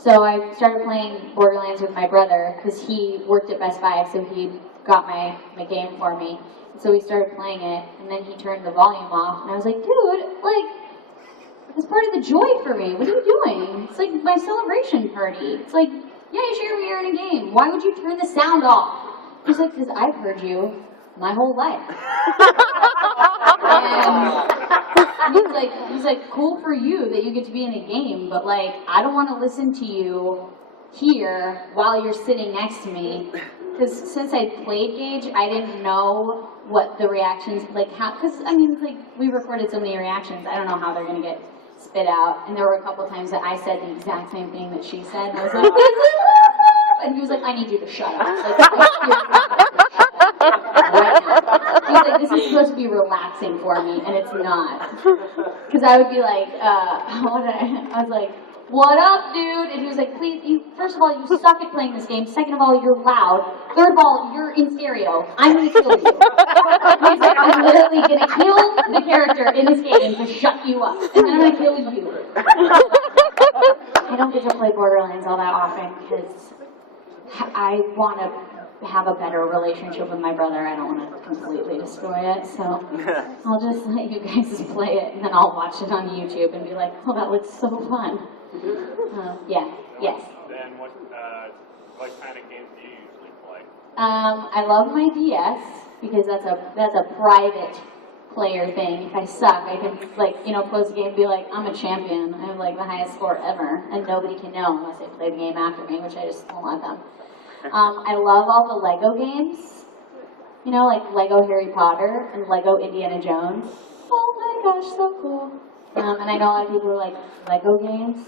So I started playing Borderlands with my brother because he worked at Best Buy, so he got my game for me. And so we started playing it, and then he turned the volume off, and I was like, dude, like, it's part of the joy for me. What are you doing? It's like my celebration party. It's like, yeah, you're in a game. Why would you turn the sound off? He's like, because I've heard you my whole life. And he's like, cool for you that you get to be in a game, but like, I don't want to listen to you here while you're sitting next to me. Because since I played Gage, I didn't know what the reactions, like how, because I mean, like we recorded so many reactions, I don't know how they're going to get spit out. And there were a couple times that I said the exact same thing that she said, and I was like, and he was like, I need you to shut up. Like, right now. He was like, this is supposed to be relaxing for me, and it's not. Because I would be like, I was like, what up, dude? And he was like, please, first of all, you suck at playing this game. Second of all, you're loud. Third of all, you're in stereo. I'm going to kill you. He's like, I'm literally going to kill the character in this game to shut you up. And then I'm going to kill you. I don't get to play Borderlands all that often because I want to have a better relationship with my brother. I don't want to completely destroy it. So I'll just let you guys play it, and then I'll watch it on YouTube and be like, oh, that looks so fun. Yeah, yes. Then what kind of games do you usually play? I love my DS because that's a private player thing. If I suck, I can close the game and be like, I'm a champion. I have like the highest score ever, and nobody can know unless they play the game after me, which I just don't let them. I love all the Lego games. You know, like Lego Harry Potter and Lego Indiana Jones. Oh my gosh, so cool. And I know a lot of people are like, Lego games?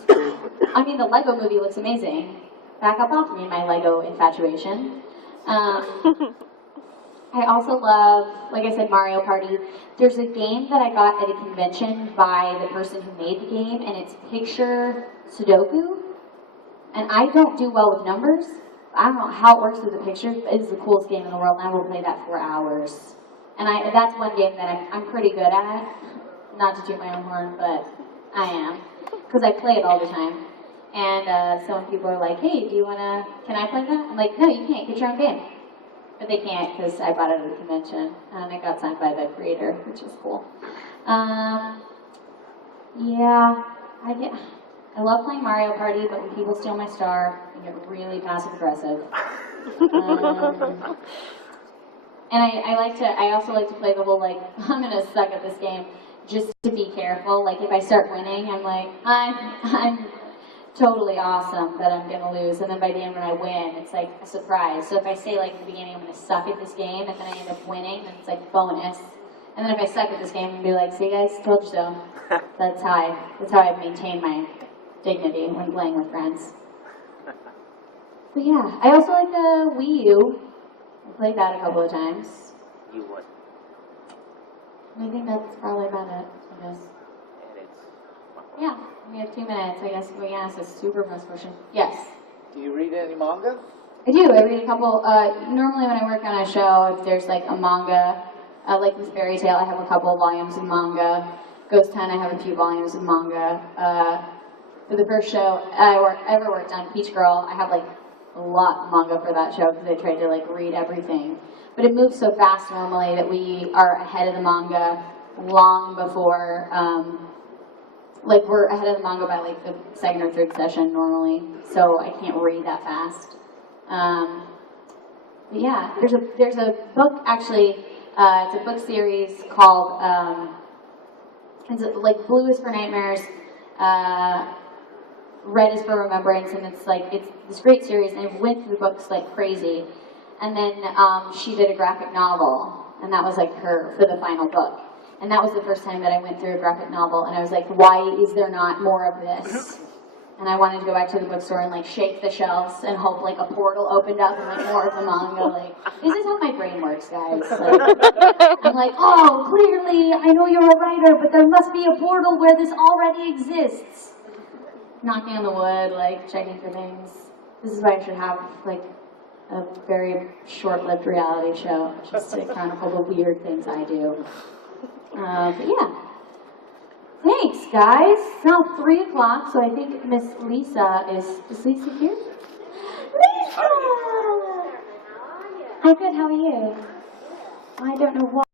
I mean, the Lego movie looks amazing. Back up off me in my Lego infatuation. I also love, like I said, Mario Party. There's a game that I got at a convention by the person who made the game, and it's Picture Sudoku. And I don't do well with numbers. I don't know how it works with the pictures, but it's the coolest game in the world, and I will play that for hours. And that's one game that I'm pretty good at. Not to toot my own horn, but I am. Because I play it all the time. And so when people are like, hey, can I play that? I'm like, no, you can't, get your own game. But they can't, because I bought it at a convention. And it got signed by the creator, which is cool. Yeah, I love playing Mario Party, but when people steal my star, I get really passive-aggressive. And I also like to play the whole, like, I'm gonna suck at this game just to be careful. Like, if I start winning, I'm like, I'm totally awesome, but I'm gonna lose. And then by the end when I win, it's like a surprise. So if I say, like, at the beginning, I'm gonna suck at this game, and then I end up winning, then it's like bonus. And then if I suck at this game, I'm gonna be like, see guys, told you so. That's how I maintain my dignity when playing with friends. But yeah, I also like the Wii U. I played that a couple of times. You would. I think that's probably about it, I guess. And it's... Yeah, we have 2 minutes, I guess. We asked a super fast question. Yes. Do you read any manga? I do. I read a couple. Normally when I work on a show, if there's like a manga, like with Fairy Tail, I have a couple of volumes of manga. Ghost Town, I have a few volumes of manga. For the first show I ever worked on, Peach Girl, I have like a lot of manga for that show because I tried to like read everything. But it moves so fast normally that we are ahead of the manga long before, like we're ahead of the manga by like the second or third session normally, so I can't read that fast. But yeah, there's a book actually, it's a book series called, it's like Blue is for Nightmares, Red is for Remembrance, and it's this great series, and I went through the books like crazy. And then she did a graphic novel, and that was like for the final book. And that was the first time that I went through a graphic novel, and I was like, why is there not more of this? And I wanted to go back to the bookstore and like shake the shelves and hope like a portal opened up and like more of the manga. Like, this is how my brain works, guys. Like, I'm like, oh, clearly I know you're a writer, but there must be a portal where this already exists. Knocking on the wood, like checking for things. This is why I should have like a very short-lived reality show, just to chronicle the weird things I do. But yeah. Thanks, guys. It's now 3 o'clock, so I think Miss Lisa is Lisa here? Lisa! I'm good, how are you? I don't know why.